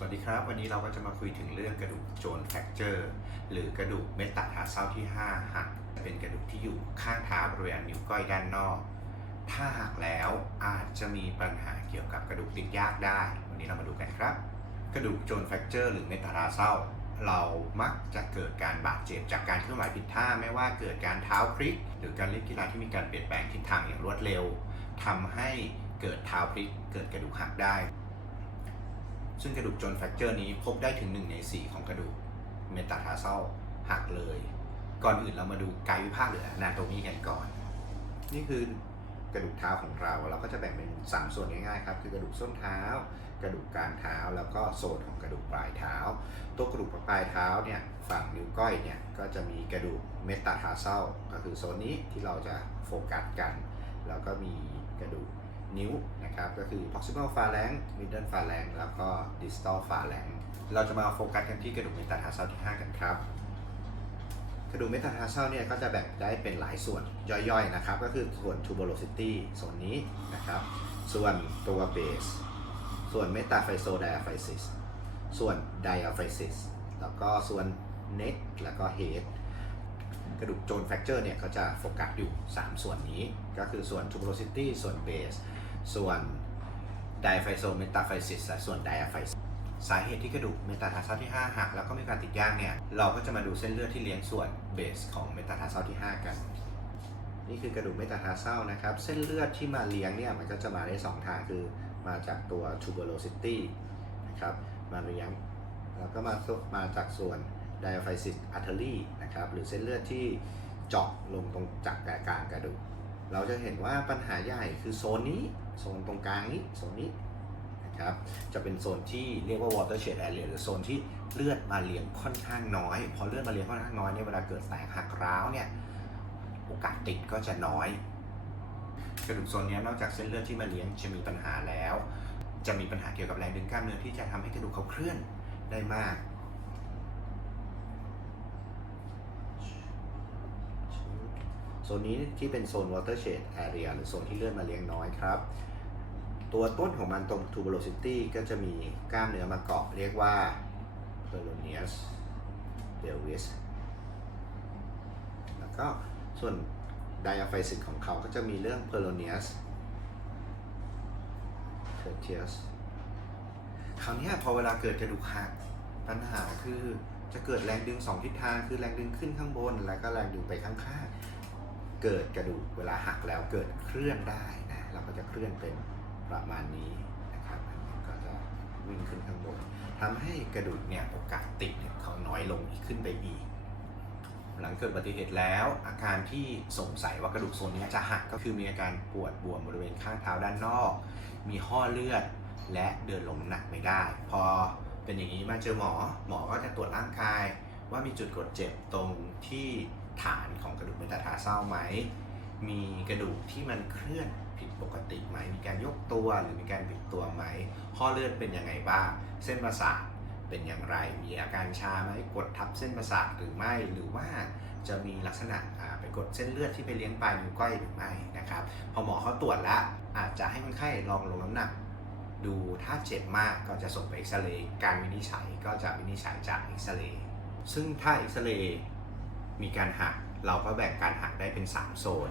สวัสดีครับ วันนี้เราก็จะมาคุยถึงเรื่องกระดูกโจนแฟกเจอร์หรือกระดูกเมตาทาร์ซัลที่ 5 หักเป็นกระดูกที่อยู่ข้างเท้าบริเวณนิ้วก้อยด้านนอก ถ้าหักแล้วอาจจะมีปัญหาเกี่ยวกับกระดูกติดยากได้ วันนี้เรามาดูกันครับ กระดูกโจนแฟกเจอร์หรือเมตาทาร์ซัลเรามักจะเกิดการบาดเจ็บจากการเคลื่อนไหวผิดท่าไม่ว่าเกิดการเท้าพลิก หรือการเล่นกีฬาที่มีการเปลี่ยนแปลงทิศทางอย่างรวดเร็วทำให้เกิดเท้าพลิกเกิดกระดูกหักได้ ซึ่งกระดูกโจนแฟกเจอร์นี้พบได้ถึง 1 ใน 4 ของกระดูกเมตาทาร์ซัลหักเลย ก่อนอื่นเรามาดูกายวิภาคหรืออนาโตมีกันก่อน นี่คือกระดูกเท้าของเราเราก็จะแบ่งเป็น 3 ส่วนง่ายๆครับ คือกระดูกส้นเท้า กระดูกกลางเท้า แล้วก็โซนของกระดูกปลายเท้า ตัวกระดูกปลายเท้าเนี่ยฝั่งนิ้วก้อยเนี่ยก็จะมีกระดูกเมตาทาร์ซัลก็คือโซนนี้ที่เราจะโฟกัสกัน แล้วก็มีกระดูก นิ้วนะครับก็คือ proximal phalanx middle phalanx แล้วก็ distal phalanx เราจะมาโฟกัสกันที่กระดูกเมตาทาร์ซัลที่ 5 กันครับ กระดูกเมตาทาร์ซัลเนี่ยก็จะแบ่งได้เป็นหลายส่วนย่อยๆนะครับ ก็คือส่วน tuberosity ส่วนนี้นะครับ ส่วนตัวเบสส่วน metaphyseal ส่วน diaphysis แล้วก็ส่วน neck แล้วก็ head กระดูกโจนแฟกเจอร์เนี่ยก็จะโฟกัสอยู่ 3 ส่วนนี้ ก็คือส่วน tuberosity ส่วน base ส่วน diaphyseal metaphysis และส่วน diaphysis สาเหตุที่กระดูกเมตาทาร์ซัลที่ 5 หักแล้วก็มีการติดย่างเนี่ย เราก็จะมาดูเส้นเลือดที่เลี้ยงส่วนเบสของเมตาทาร์ซัลที่ 5 กัน นี่คือกระดูกเมตาทาร์ซัลนะครับ เส้นเลือดที่มาเลี้ยงเนี่ย มันก็จะมาได้ 2 ทางคือมาจากตัว tuberosity นะครับ มาเลี้ยง แล้วก็มามาจากส่วน diaphysis artery นะครับหรือเส้นเลือดที่เจาะลงตรงจากกลางกระดูก เราจะเห็นว่าปัญหาใหญ่คือโซนนี้ โซนตรงกลางนี้ โซนนี้นะครับ จะเป็นโซนที่เรียกว่า watershed area หรือโซนที่เลือดมาเลี้ยงค่อนข้างน้อย พอเลือดมาเลี้ยงค่อนข้างน้อยเนี่ยเวลาเกิดแตกหักร้าวเนี่ยโอกาสติดก็จะน้อย กระดูกโซนนี้นอกจากเส้นเลือดที่มาเลี้ยงจะมีปัญหาแล้ว จะมีปัญหาเกี่ยวกับแรงดึงกล้ามเนื้อที่จะทำให้กระดูกเขาเคลื่อนได้มาก โซนนี้ที่เป็นโซน watershed area หรือโซนที่เลือดมาเลี้ยงน้อยครับ ตัวต้นของมันตรง tuberosity ก็จะมีกล้ามเนื้อมาเกาะเรียกว่า peroneus pelvis แล้วก็ส่วน diaphysis ของเขาก็จะมีเรื่อง peroneus tertius คราวนี้พอเวลาเกิดกระดูกหักปัญหาคือจะเกิดแรงดึงสองทิศทางคือแรงดึงขึ้นข้างบน แล้วก็แรงดึงไปข้างๆ เกิดกระดูกเวลาหักแล้วเกิดเคลื่อนได้นะเราก็จะเคลื่อนเป็นประมาณนี้นะครับก็จะวิ่งขึ้นข้างบนทำให้กระดูกเนี่ยโอกาสติดเขาน้อยลงอีกขึ้นไปอีก หลังเกิดอุบัติเหตุแล้ว อาการที่สงสัยว่ากระดูกโซนนี้จะหักก็คือมีอาการปวดบวมบริเวณข้างเท้าด้านนอก มีห่อเลือดและเดินลงหนักไม่ได้ พอเป็นอย่างนี้มาเจอหมอ หมอก็จะตรวจร่างกายว่ามีจุดกดเจ็บตรงที่ ฐานของกระดูกเมตาทาร์ซัลไหม มีกระดูกที่มันเคลื่อนผิดปกติไหม มีการยกตัวหรือมีการบิดตัวไหมห่อเลือดเป็นยังไงบ้าง เส้นประสาทเป็นอย่างไร มีอาการชาไหม กดทับเส้นประสาทหรือไม่ หรือว่าจะมีลักษณะไปกดเส้นเลือดที่ไปเลี้ยงปลายนิ้วก้อยหรือไม่นะครับ พอหมอเขาตรวจแล้วอาจจะให้คนไข้ลองลงน้ำหนัก ดูถ้าเจ็บมากก็จะส่งไปเอ็กซเรย์ การวินิจฉัยก็จะวินิจฉัยจากเอ็กซเรย์ ซึ่งถ้าเอ็กซเรย์ มีการหักเราก็แบ่งการหักได้เป็น 3 โซน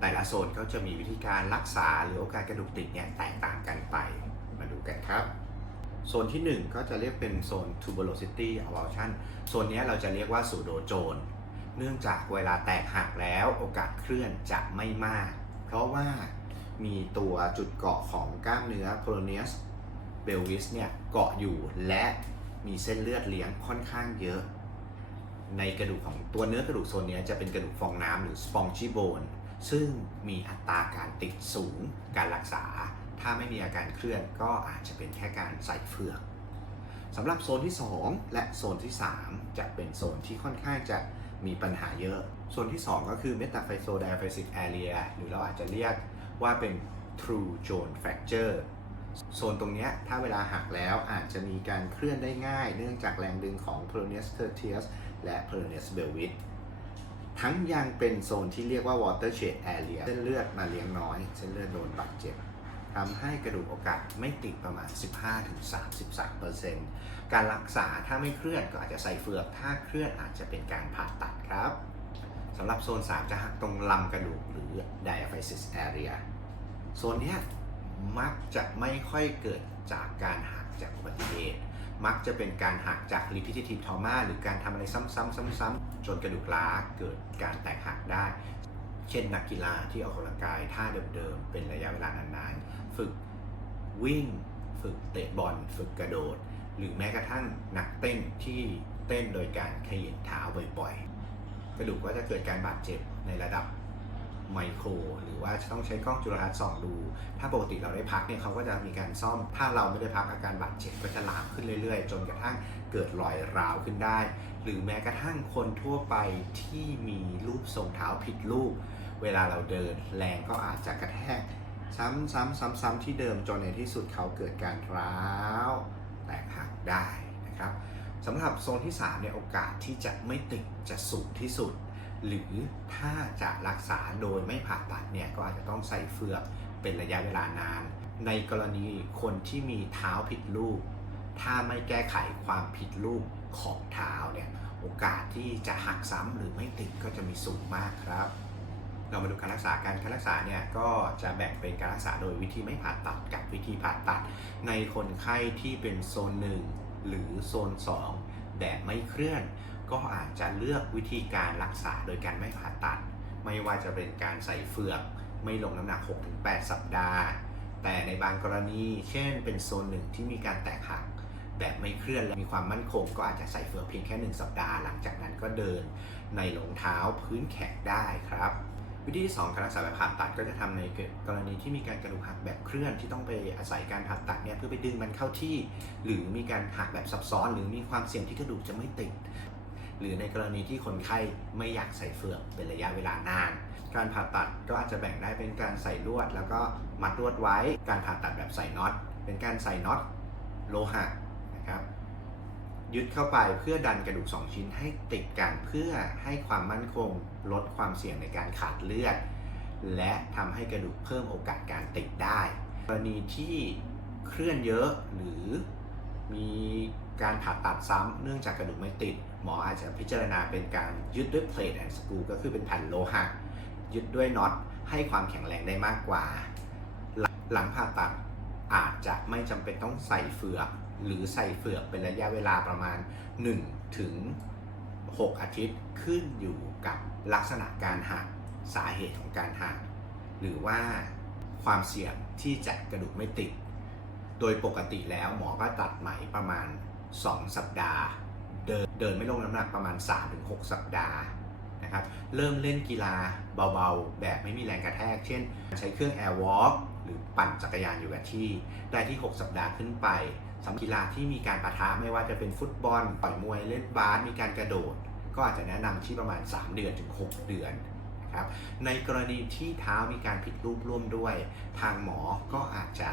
แต่ละโซนก็จะมีวิธีการรักษาหรือโอกาสกระดูกติดเนี่ยแตกต่างกันไป มาดูกันครับ โซนที่ 1 ก็จะเรียกเป็นโซน tuberosity avulsion โซนนี้เราจะเรียกว่าสูโดโจน เนื่องจากเวลาแตกหักแล้วโอกาสเคลื่อนจะไม่มาก เพราะว่ามีตัวจุดเกาะของกล้ามเนื้อ peroneus pelvis เนี่ยเกาะอยู่และมีเส้นเลือดเลี้ยงค่อนข้างเยอะ ในกระดูกของตัวเนื้อกระดูกโซนนี้จะเป็นกระดูกฟองน้ำหรือ spongy bone ซึ่งมีอัตราการติดสูงการรักษา ถ้าไม่มีอาการเคลื่อนก็อาจจะเป็นแค่การใส่เฟือกสำหรับโซนที่ 2 และโซนที่ 3 จะเป็นโซนที่ค่อนข้างจะมีปัญหาเยอะ โซนที่ 2 ก็คือ metaphyseal-diaphysic area หรือเราอาจจะเรียกว่าเป็น true zone fracture โซนตรงนี้ถ้าเวลาหักแล้วอาจจะมีการเคลื่อนได้ง่าย เนื่องจากแรงดึงของ peroneus tertius และ peroneus pelvis ทั้งยังเป็นโซนที่เรียกว่า watershed area เส้นเลือดมาเลี้ยงน้อย เส้นเลือดโดนบาดเจ็บทำให้กระดูกโอกาสไม่ติดประมาณ 15-33%การรักษาถ้าไม่เคลื่อนก็อาจจะใส่เฟือก ถ้าเคลื่อนอาจจะเป็นการผ่าตัดครับสำหรับโซน 3 จะหักตรงลำกระดูกหรือ diaphysis area โซนนี้มักจะไม่ค่อยเกิดจากการหักจากอุบัติเหตุ มักจะเป็นการหักจาก repetitive trauma หรือการทำอะไรซ้ำๆซ้ำๆจนกระดูกล้าเกิดการแตกหักได้ เช่นนักกีฬาที่ออกกำลังกายท่าเดิมๆ เป็นระยะเวลานานๆ ฝึกวิ่ง ฝึกเตะบอล ฝึกกระโดด หรือแม้กระทั่งนักเต้นที่เต้นโดยการเขย่งเท้าบ่อยๆ กระดูกก็จะเกิดการบาดเจ็บในระดับ ไมโครหรือว่าจะต้องใช้กล้องจุลทรรศน์ส่องดู ถ้าปกติเราได้พักเนี่ยเขาก็จะมีการซ่อม ถ้าเราไม่ได้พักอาการบาดเจ็บก็จะลามขึ้นเรื่อยๆ จนกระทั่งเกิดรอยร้าวขึ้นได้ หรือแม้กระทั่งคนทั่วไปที่มีรูปทรงเท้าผิดรูป เวลาเราเดินแรงก็อาจจะกระแทก ซ้ำซ้ำซ้ำซ้ำที่เดิมจนในที่สุดเขาเกิดการร้าวแตกหักได้นะครับสำหรับโซนที่3เนี่ยโอกาสที่จะไม่ติดจะสูงที่สุด หรือถ้าจะรักษาโดยไม่ผ่าตัดเนี่ยก็อาจจะต้องใส่เฟือกเป็นระยะเวลานาน ในกรณีคนที่มีเท้าผิดรูป ถ้าไม่แก้ไขความผิดรูปของเท้าเนี่ยโอกาสที่จะหักซ้ำหรือไม่ติดก็จะมีสูงมากครับ เรามาดูการรักษาการการรักษาเนี่ยก็จะแบ่งเป็นการรักษาโดยวิธีไม่ผ่าตัดกับวิธีผ่าตัด ในคนไข้ที่เป็นโซน 1 หรือโซน 2 แบบไม่เคลื่อน ก็อาจจะเลือกวิธีการรักษาโดยการไม่ผ่าตัด ไม่ว่าจะเป็นการใส่เฟือก ไม่ลงน้ำหนัก 6-8 สัปดาห์ แต่ในบางกรณี เช่น เป็นโซนหนึ่งที่มีการแตกหักแบบไม่เคลื่อนและมีความมั่นคงก็อาจจะใส่เฟือกเพียงแค่ 1 สัปดาห์ หลังจากนั้นก็เดินในรองเท้าพื้นแข็งได้ครับ วิธีที่ 2 การรักษาแบบผ่าตัดก็จะทำในกรณีที่มีการกระดูกหักแบบเคลื่อนที่ต้องไปอาศัยการผ่าตัดเนี่ยเพื่อไปดึงมันเข้าที่ หรือมีการหักแบบซับซ้อน หรือมีความเสี่ยงที่กระดูกจะไม่ติด หรือในกรณีที่คนไข้ไม่อยากใส่เฟือกเป็นระยะเวลานาน การผ่าตัดก็อาจจะแบ่งได้เป็นการใส่ลวด แล้วก็มัดลวดไว้ การผ่าตัดแบบใส่น็อต เป็นการใส่น็อตโลหะนะครับยึดเข้าไปเพื่อดันกระดูก 2 ชิ้นให้ติดกันเพื่อให้ความมั่นคงลดความเสี่ยงในการขาดเลือด และทำให้กระดูกเพิ่มโอกาสการติดได้ กรณีที่เคลื่อนเยอะหรือมีการผ่าตัดซ้ำเนื่องจากกระดูกไม่ติด หมออาจจะพิจารณาเป็นการยึดด้วยเพลทแอนด์สกรูก็คือเป็นแผ่นโลหะยึดด้วยน็อตให้ความแข็งแรงได้มากกว่า หลังหลังผ่าตัดอาจจะไม่จำเป็นต้องใส่เฟือกหรือใส่เฟือกเป็นระยะเวลาประมาณ 1 ถึง 6 อาทิตย์ขึ้นอยู่กับลักษณะการหักสาเหตุของการหักหรือว่าความเสี่ยงที่จะกระดูกไม่ติด โดยปกติแล้วหมอก็ตัดไหมประมาณ 2 สัปดาห์ เดินเดินไม่ลงน้ำหนักประมาณ 3-6 สัปดาห์นะครับ เริ่มเล่นกีฬาเบาๆ แบบไม่มีแรงกระแทก เช่น ใช้เครื่อง Air Walk หรือปั่นจักรยานอยู่กับที่ ได้ที่ 6 สัปดาห์ขึ้นไปสำหรับกีฬาที่มีการปะทะไม่ว่าจะเป็นฟุตบอลต่อยมวยเล่นบาสมีการกระโดด ก็อาจจะแนะนำที่ประมาณ 3 เดือนถึง 6 เดือนนะครับในกรณีที่เท้ามีการผิดรูปร่วมด้วย ทางหมอก็อาจจะ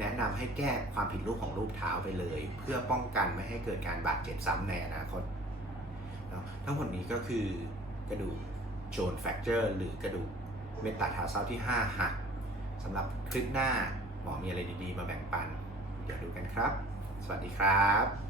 แนะนำให้แก้ความผิดรูปของรูปเท้าไปเลย เพื่อป้องกันไม่ให้เกิดการบาดเจ็บซ้ำในอนาคตทั้งหมดนี้ก็คือกระดูกโจนแฟกเจอร์หรือกระดูกเมตาทาเซาที่ 5 หักสำหรับคลิปหน้าหมอมีอะไรดีๆ มาแบ่งปัน เดี๋ยวดูกันครับ สวัสดีครับ